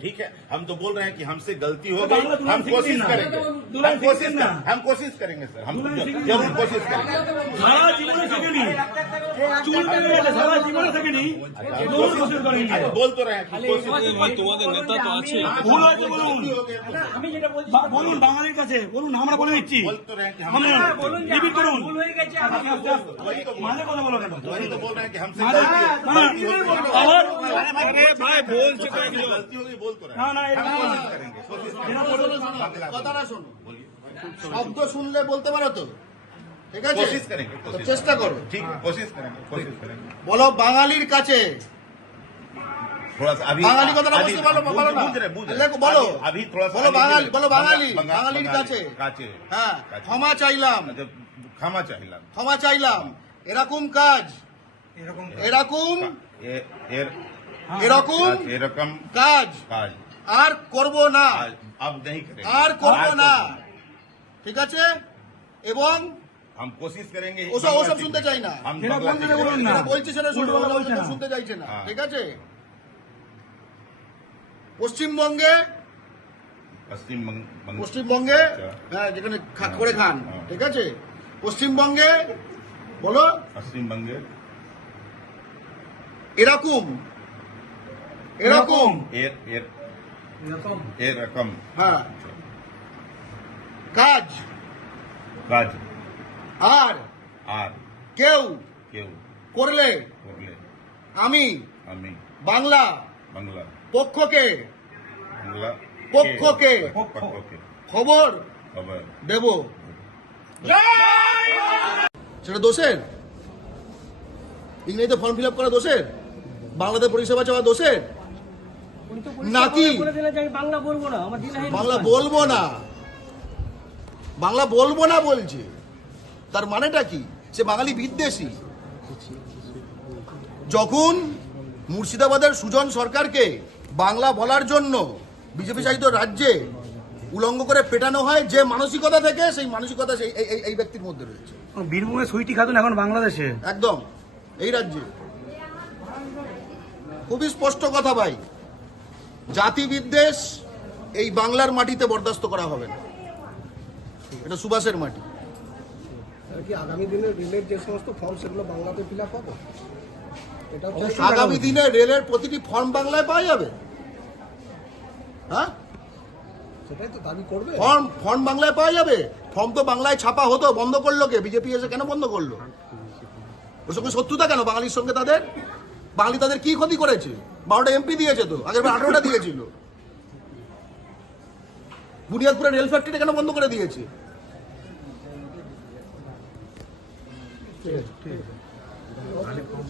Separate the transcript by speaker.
Speaker 1: ठीक है हम तो बोल रहे हैं कि हमसे गलती हो गई हम कोशिश करेंगे। हम कोशिश हम कोशिश करेंगे सर हम ज़रूर कोशिश करेंगे।
Speaker 2: বাঙালির কাছে বলুন আমরা বলে দিচ্ছি
Speaker 3: শব্দ শুনলে বলতে পারো? তো
Speaker 1: হ্যাঁ।
Speaker 3: বলো বাঙালির কাছে। ক্ষমা চাইলাম।
Speaker 1: ক্ষমা চাইলাম।
Speaker 3: ক্ষমা চাইলাম। এরকম কাজ। এরকম
Speaker 1: এরকম হ্যাঁ।
Speaker 3: এরকম কাজ
Speaker 1: কাজ
Speaker 3: আর করব না। আর করব না। ঠিক আছে? এবং
Speaker 1: हम कोशिश करेंगे
Speaker 3: ওসব
Speaker 1: बांग्ला
Speaker 3: ওসব
Speaker 1: सीखने
Speaker 3: শুনতে
Speaker 1: की।
Speaker 3: চাই না
Speaker 1: हम
Speaker 2: যেটা
Speaker 1: बांग्ला
Speaker 2: বলছে
Speaker 1: सीखने
Speaker 2: বলুন
Speaker 1: की।
Speaker 2: না।
Speaker 3: যেটা বলছে সেটা শুনতে
Speaker 2: উল্টো কথা বলছে না।
Speaker 3: শুনতে চাইছে না
Speaker 1: হ্যাঁ।
Speaker 3: ঠিক আছে পশ্চিমবঙ্গে
Speaker 1: पश्चिम बंग- बंग-
Speaker 3: পশ্চিমবঙ্গে
Speaker 1: আচ্ছা।
Speaker 3: হ্যাঁ যেখানে খা- করে খান
Speaker 1: হ্যাঁ।
Speaker 3: ঠিক আছে পশ্চিমবঙ্গে বলো
Speaker 1: पश्चिम बंगे
Speaker 3: এরকম এরকম
Speaker 1: एर एर एर रकम
Speaker 3: হ্যাঁ কাজ
Speaker 1: কাজ
Speaker 3: আর
Speaker 1: আর
Speaker 3: কেউ
Speaker 1: কেউ
Speaker 3: করলে
Speaker 1: করলে
Speaker 3: আমি
Speaker 1: আমি
Speaker 3: বাংলা
Speaker 1: বাংলা
Speaker 3: পক্ষকে
Speaker 1: বাংলা
Speaker 3: পক্ষকে
Speaker 1: পক্ষকে
Speaker 3: খবর
Speaker 1: খবর
Speaker 3: দেব। সেটা দোষের? ইংরেজিতে ফর্ম ফিল আপ করা দোষের? বাংলাতে পরিষেবা চাওয়া দোষের? নাকি?
Speaker 4: বাংলা বলব না
Speaker 3: বাংলা বলব না। বাংলা বলব না বলছে। তার মানেটা কি? সে বাঙালি বিদ্বেষী। যখন মুর্শিদাবাদের সুজন সরকারকে বাংলা বলার জন্য বিজেপি শাসিত রাজ্যে উলঙ্গ করে পেটানো হয় যে মানসিকতা থেকে সেই মানসিকতা সেই এই- ব্যক্তির মধ্যে রয়েছে।
Speaker 2: বীরভূমে সুইটি খাতুন এখন বাংলাদেশে?
Speaker 3: একদম এই রাজ্যে। খুবই স্পষ্ট কথা ভাই জাতি বিদ্বেষ এই বাংলার মাটিতে বরদাস্ত করা হবে না। এটা সুভাষের মাটি।
Speaker 5: কি আগামী দিনে রেলের যে সমস্ত ফর্ম সেগুলো বাংলাতে ফিল আপ হবে?
Speaker 3: আগামী দিনে রেলের প্রতিটি ফর্ম বাংলায় পাওয়া যাবে? হ্যাঁ?
Speaker 5: সেটাই তো দাবি করবে।
Speaker 3: ফর্ম ফর্ম বাংলায় পাওয়া যাবে? ফর্ম তো বাংলায় ছাপা হতো বন্ধ করল কে? বিজেপি এসে কেন বন্ধ করল? ওর সঙ্গে শত্রুতা কেন? বাঙালির সঙ্গে তাদের? বাঙালি তাদের কি ক্ষতি করেছে? বারোটা এমপি দিয়েছে তো আগের বার আঠারোটা দিয়েছিল। বুনিয়াদপুরের রেল ফ্যাক্টরিটা কেন বন্ধ করে দিয়েছে? 对对对，哪里不？